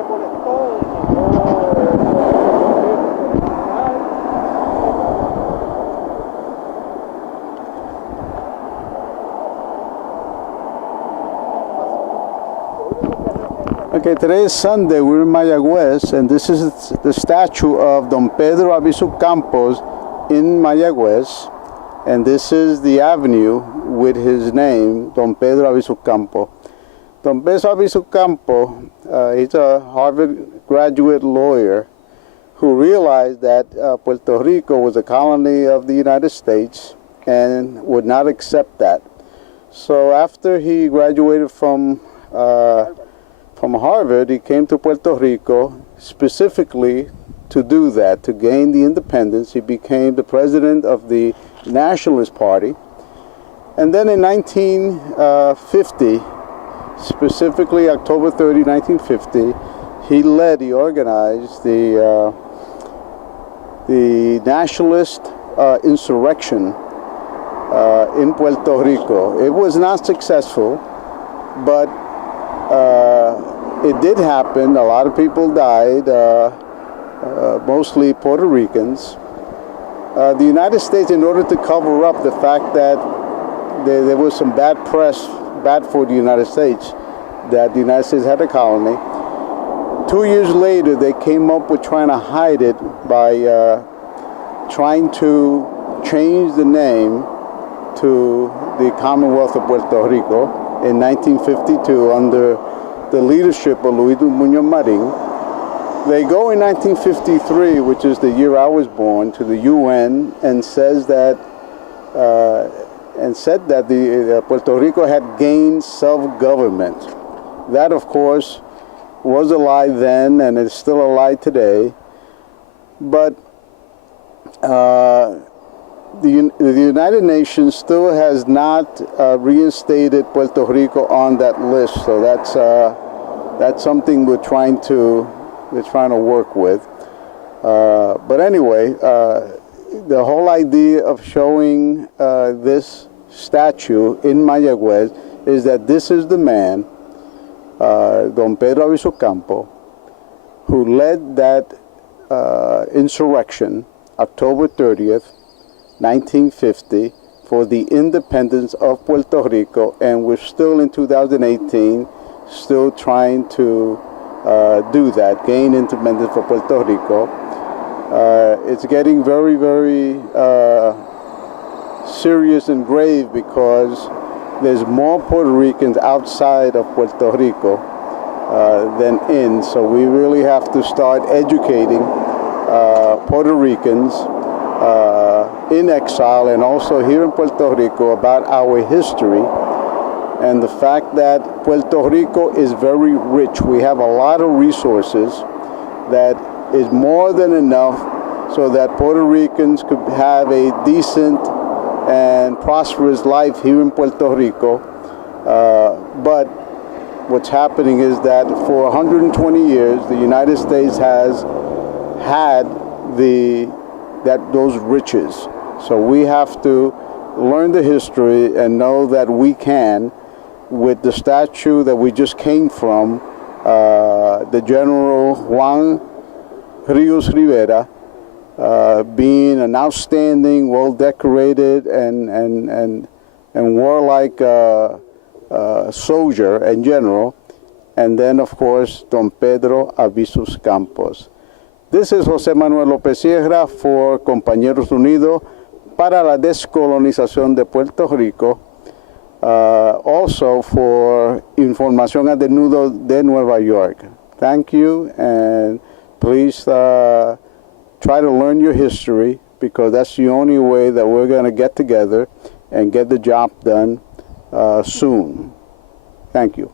Okay, today is Sunday. We're in Mayagüez, and this is the statue of Don Pedro Albizu Campos in Mayagüez, and this is the avenue with his name, Don Pedro Albizu Campos. Don Pedro Albizu Campos, he's a Harvard graduate lawyer who realized that Puerto Rico was a colony of the United States and would not accept that. So after he graduated from Harvard, he came to Puerto Rico specifically to do that, to gain the independence. He became the president of the Nationalist Party. And then in 1950, specifically October 30, 1950, he organized the Nationalist insurrection in Puerto Rico. It was not successful, but it did happen. A lot of people died, mostly Puerto Ricans. The United States, in order to cover up the fact that there was some bad press, bad for the United States, that the United States had a colony, 2 years later they came up with trying to hide it by trying to change the name to the Commonwealth of Puerto Rico in 1952 under the leadership of Luis Muñoz Marín. They go in 1953, which is the year I was born, to the UN and said that Puerto Rico had gained self-government. That, of course, was a lie then, and it's still a lie today. But the United Nations still has not reinstated Puerto Rico on that list, so that's something we're trying to work with. But anyway, the whole idea of showing this statue in Mayagüez is that this is the man, Don Pedro Albizu Campos, who led that insurrection, October 30th, 1950, for the independence of Puerto Rico, and we're still in 2018 still trying to do that, gain independence for Puerto Rico. It's getting very, very serious and grave because there's more Puerto Ricans outside of Puerto Rico than in, so we really have to start educating Puerto Ricans in exile and also here in Puerto Rico about our history and the fact that Puerto Rico is very rich. We have a lot of resources that is more than enough so that Puerto Ricans could have a decent and prosperous life here in Puerto Rico. But what's happening is that for 120 years, the United States has had those riches. So we have to learn the history and know that we can, with the statue that we just came from, the General Juan Rios Rivera, being an outstanding, well-decorated and warlike soldier and general, and then of course Don Pedro Albizu Campos. This is José Manuel López Sierra for Compañeros Unidos para la Descolonización de Puerto Rico, also for Información a Desnudo de Nueva York. Thank you, and please try to learn your history, because that's the only way that we're going to get together and get the job done soon. Thank you.